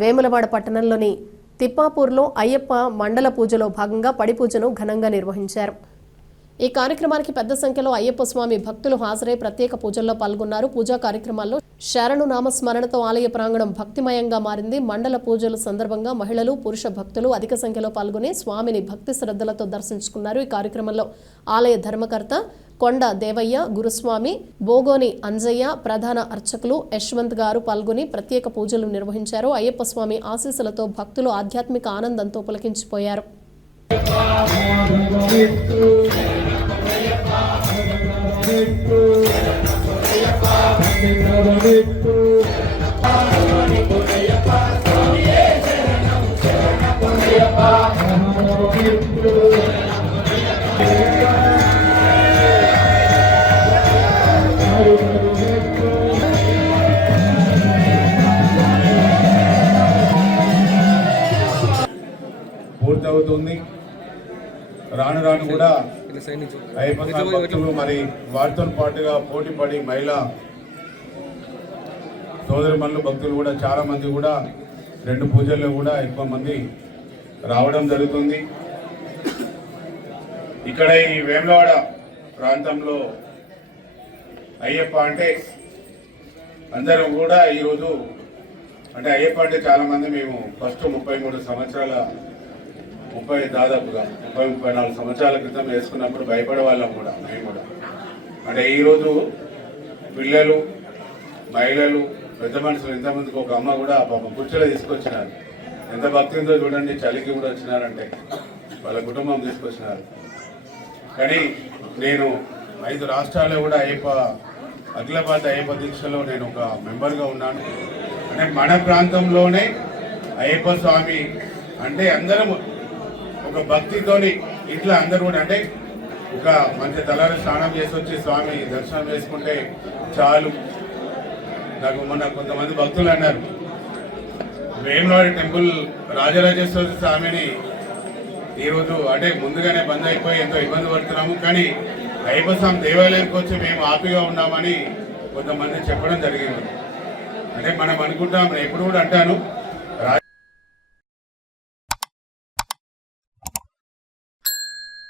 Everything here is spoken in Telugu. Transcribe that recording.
వేములవాడ పట్టణంలోని తిప్పాపూర్లో అయ్యప్ప మండల పూజలో భాగంగా పడి పూజను ఘనంగా నిర్వహించారు. ఈ కార్యక్రమానికి పెద్ద సంఖ్యలో అయ్యప్ప స్వామి భక్తులు హాజరై ప్రత్యేక పూజల్లో పాల్గొన్నారు. పూజా కార్యక్రమాల్లో శరణు నామస్మరణతో ఆలయ ప్రాంగణం భక్తిమయంగా మారింది. మండల పూజల సందర్భంగా మహిళలు, పురుష భక్తులు అధిక సంఖ్యలో పాల్గొని స్వామిని భక్తి శ్రద్ధలతో దర్శించుకున్నారు. ఈ కార్యక్రమంలో ఆలయ ధర్మకర్త కొండ దేవయ్య, గురుస్వామి, బోగోని అంజయ్య, ప్రధాన అర్చకులు యశ్వంత్ గారు పాల్గొని ప్రత్యేక పూజలు నిర్వహించారు. అయ్యప్ప స్వామి ఆశీస్సులతో భక్తులు ఆధ్యాత్మిక ఆనందంతో పులకించిపోయారు. పూర్తవుతుంది. రాను రాను కూడా అయ్యప్ప భక్తులు మరి వారితో పాటుగా పోటీ పడి మహిళా సోదరిమణులు భక్తులు కూడా చాలా మంది కూడా 2 పూజల్లో కూడా ఎక్కువ మంది రావడం జరుగుతుంది. ఇక్కడ ఈ వేములవాడ ప్రాంతంలో అయ్యప్ప అంటే అందరూ కూడా ఈరోజు అంటే అయ్యప్ప అంటే చాలా మంది మేము ఫస్ట్ 33 సంవత్సరాల దాదాపుగా 34 సంవత్సరాల క్రితం వేసుకున్నప్పుడు భయపడే వాళ్ళం కూడా మేము కూడా. అంటే ఈరోజు పిల్లలు, మహిళలు, పెద్ద మనుషులు ఎంతమందికి ఒక అమ్మ కూడా పాపం కుర్చీలో తీసుకొచ్చినారు. ఎంత భక్తి ఉందో చూడండి. చలికి కూడా వచ్చినారంటే వాళ్ళ కుటుంబం తీసుకొచ్చినారు. కానీ నేను 5 రాష్ట్రాల్లో కూడా అఖిల భారత అయ్యప్ప దీక్షలో నేను ఒక మెంబర్గా ఉన్నాను. అంటే మన ప్రాంతంలోనే అయ్యప్ప స్వామి అంటే అందరం ఒక భక్తితోని ఇట్లా అందరూ కూడా అంటే ఒక మంచి తలారి స్నానం చేసి వచ్చి స్వామి దర్శనం చేసుకుంటే చాలు. నాకు మొన్న కొంతమంది భక్తులు అన్నారు, వేములవాడ టెంపుల్ రాజరాజేశ్వర స్వామిని ఈరోజు అంటే ముందుగానే బంద్ అయిపోయి ఎంతో ఇబ్బంది పడుతున్నాము, కానీ అయ్యప్ప స్వామి దేవాలయానికి వచ్చి మేము హ్యాపీగా ఉన్నామని కొంతమంది చెప్పడం జరిగింది. అంటే మనం అనుకుంటాం, ఎప్పుడు కూడా అంటాను